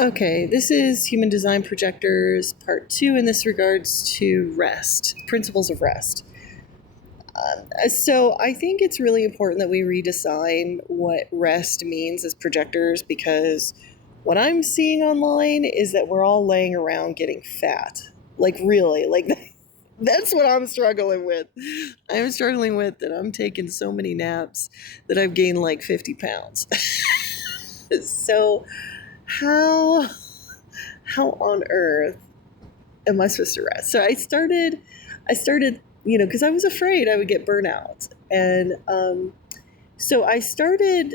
Okay, this is Human Design Projectors Part 2 in this regards to rest, principles of rest. So I think it's really important that we redesign what rest means as projectors, because what I'm seeing online is that we're all laying around getting fat. Like, really, like that's what I'm struggling with. I'm struggling with that I'm taking so many naps that I've gained like 50 pounds. So how on earth am I supposed to rest? So I started, because I was afraid I would get burnout, and so I started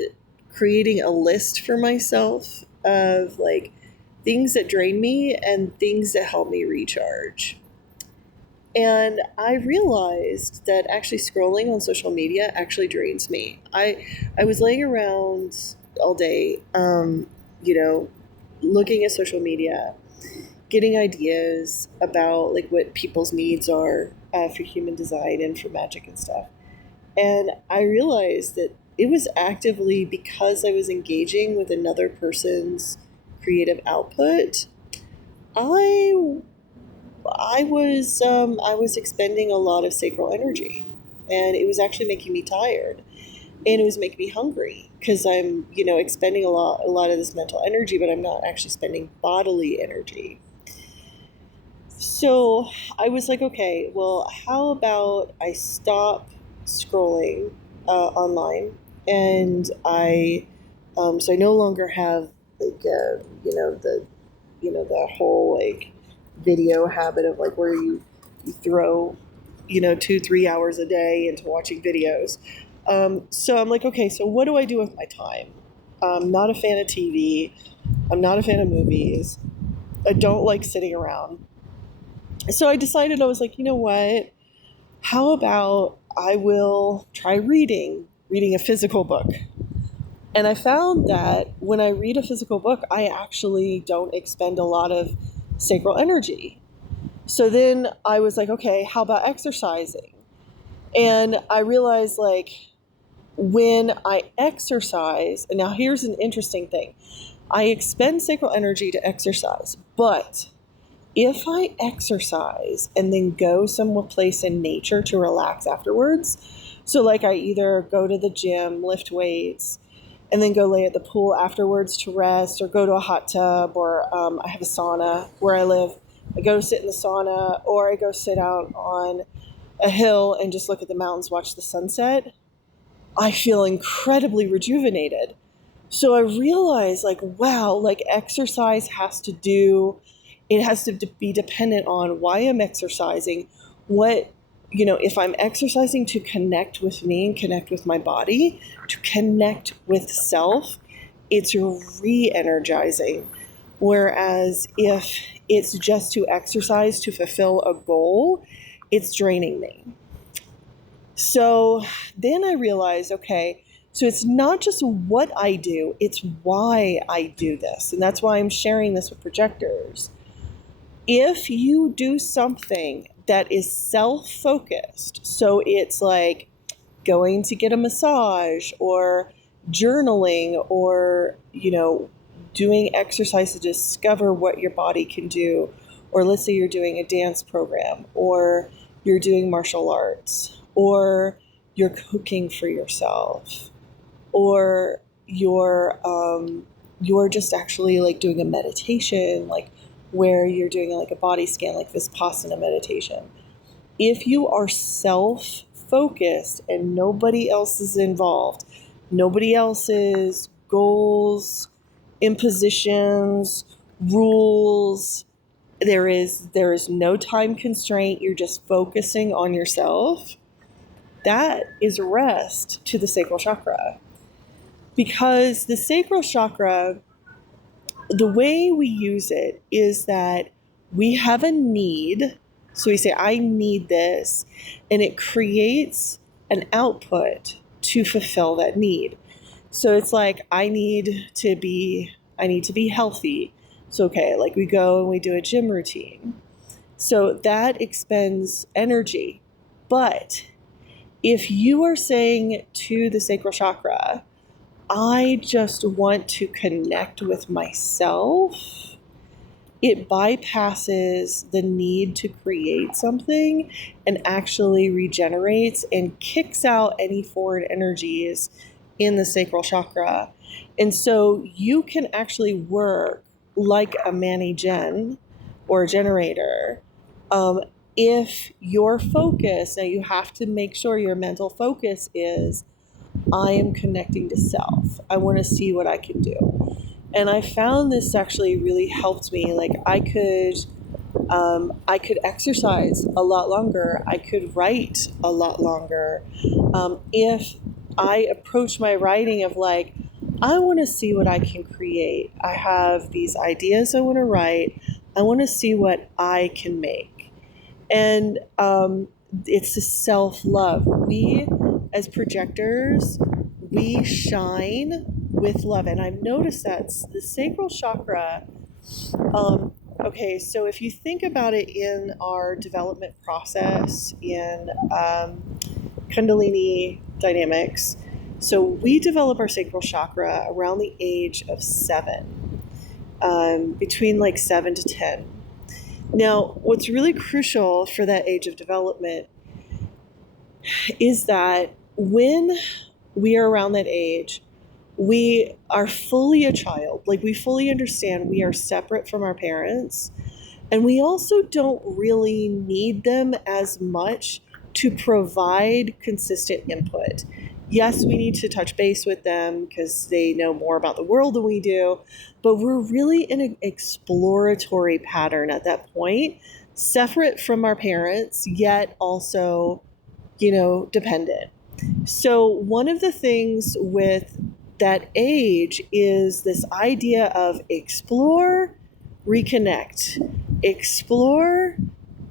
creating a list for myself of like things that drain me and things that help me recharge. And I realized that actually scrolling on social media actually drains me. I was laying around all day, looking at social media, getting ideas about like what people's needs are for human design and for magic and stuff. And I realized that it was actively because I was engaging with another person's creative output. I I was expending a lot of sacral energy, and it was actually making me tired, and it was making me hungry because I'm expending a lot of this mental energy, but I'm not actually spending bodily energy. So I was like, okay, well, how about I stop scrolling online, and so I no longer have like the whole like video habit of like where you throw 2-3 hours a day into watching videos. So I'm like, okay, so what do I do with my time? I'm not a fan of TV. I'm not a fan of movies. I don't like sitting around. So I decided, I was like, you know what? How about I will try reading a physical book. And I found that when I read a physical book, I actually don't expend a lot of sacral energy. So then I was like, okay, how about exercising? And I realized, like, when I exercise, and now here's an interesting thing, I expend sacral energy to exercise, but if I exercise and then go someplace in nature to relax afterwards, so like I either go to the gym, lift weights, and then go lay at the pool afterwards to rest, or go to a hot tub, or I have a sauna where I live. I go sit in the sauna, or I go sit out on a hill and just look at the mountains, watch the sunset. I feel incredibly rejuvenated. So I realized, like, wow, like exercise it has to be dependent on why I'm exercising, if I'm exercising to connect with me and connect with my body, to connect with self, it's re-energizing. Whereas if it's just to exercise to fulfill a goal, it's draining me. So then I realized, okay, so it's not just what I do, it's why I do this. And that's why I'm sharing this with projectors. If you do something that is self-focused, so it's like going to get a massage or journaling or, doing exercise to discover what your body can do, or let's say you're doing a dance program, or you're doing martial arts, or you're cooking for yourself, or you're just actually like doing a meditation, like where you're doing like a body scan, like this Vipassana meditation. If you are self-focused and nobody else is involved, nobody else's goals, impositions, rules, there is no time constraint, you're just focusing on yourself, that is rest to the sacral chakra. Because the sacral chakra, the way we use it is that we have a need. So we say, I need this, and it creates an output to fulfill that need. So it's like, I need to be healthy. So, okay, like we go and we do a gym routine. So that expends energy. But if you are saying to the sacral chakra, I just want to connect with myself, it bypasses the need to create something and actually regenerates and kicks out any foreign energies in the sacral chakra. And so you can actually work like a Manny Gen or a generator. If your focus, now you have to make sure your mental focus is, I am connecting to self. I want to see what I can do. And I found this actually really helped me. Like I could exercise a lot longer. I could write a lot longer. If I approach my writing of like, I want to see what I can create. I have these ideas I want to write. I want to see what I can make. And it's a self-love. We, as projectors, we shine with love. And I've noticed that the sacral chakra, okay, so if you think about it in our development process in Kundalini dynamics, so we develop our sacral chakra around the age of 7, between like 7 to 10. Now, what's really crucial for that age of development is that when we are around that age, we are fully a child. Like we fully understand we are separate from our parents. And we also don't really need them as much to provide consistent input. Yes, we need to touch base with them because they know more about the world than we do, but we're really in an exploratory pattern at that point, separate from our parents, yet also, dependent. So one of the things with that age is this idea of explore, reconnect, explore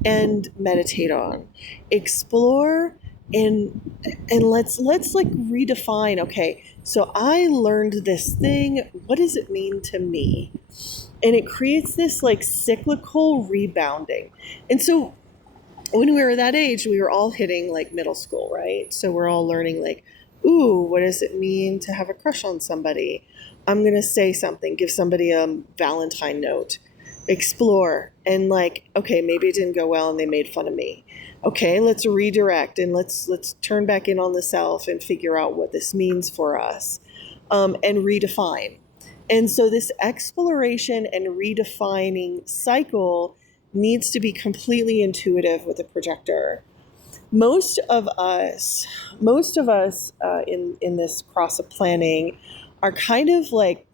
and meditate on, explore and let's like redefine, okay, so I learned this thing, what does it mean to me? And it creates this like cyclical rebounding. And so when we were that age, we were all hitting like middle school, right? So we're all learning like, ooh, what does it mean to have a crush on somebody? I'm going to say something, give somebody a Valentine note, explore. And like, okay, maybe it didn't go well and they made fun of me. Okay, let's redirect and let's turn back in on the self and figure out what this means for us, and redefine. And so this exploration and redefining cycle needs to be completely intuitive with a projector. Most of us in this cross of planning are kind of like,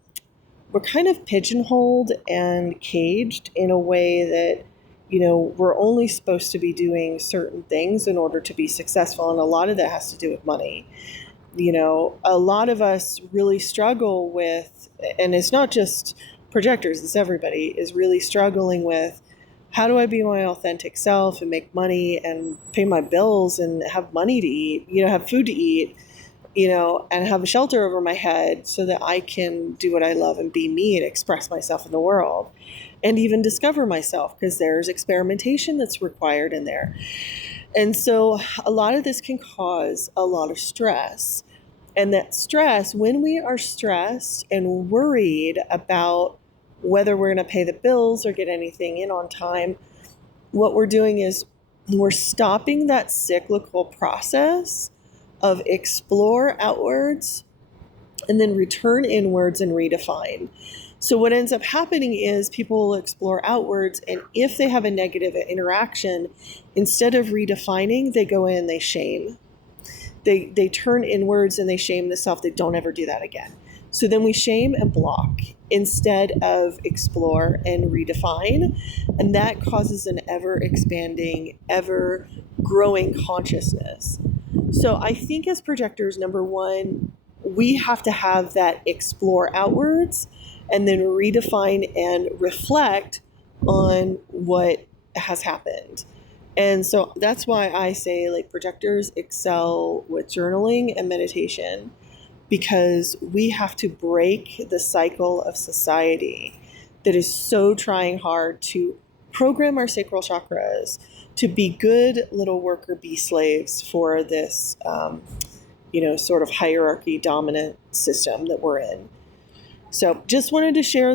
we're kind of pigeonholed and caged in a way that, we're only supposed to be doing certain things in order to be successful. And a lot of that has to do with money. A lot of us really struggle with, and it's not just projectors, it's everybody, is really struggling with, how do I be my authentic self and make money and pay my bills and have money to eat, have food to eat, and have a shelter over my head so that I can do what I love and be me and express myself in the world and even discover myself, because there's experimentation that's required in there. And so a lot of this can cause a lot of stress. And that stress, when we are stressed and worried about whether we're going to pay the bills or get anything in on time, what we're doing is we're stopping that cyclical process of explore outwards and then return inwards and redefine. So what ends up happening is people will explore outwards, and if they have a negative interaction, instead of redefining, they go in and they shame. They turn inwards and they shame the self. They don't ever do that again. So then we shame and block instead of explore and redefine. And that causes an ever expanding, ever growing consciousness. So I think as projectors, number one, we have to have that explore outwards and then redefine and reflect on what has happened. And so that's why I say like projectors excel with journaling and meditation, because we have to break the cycle of society that is so trying hard to program our sacral chakras to be good little worker bee slaves for this, sort of hierarchy dominant system that we're in. So just wanted to share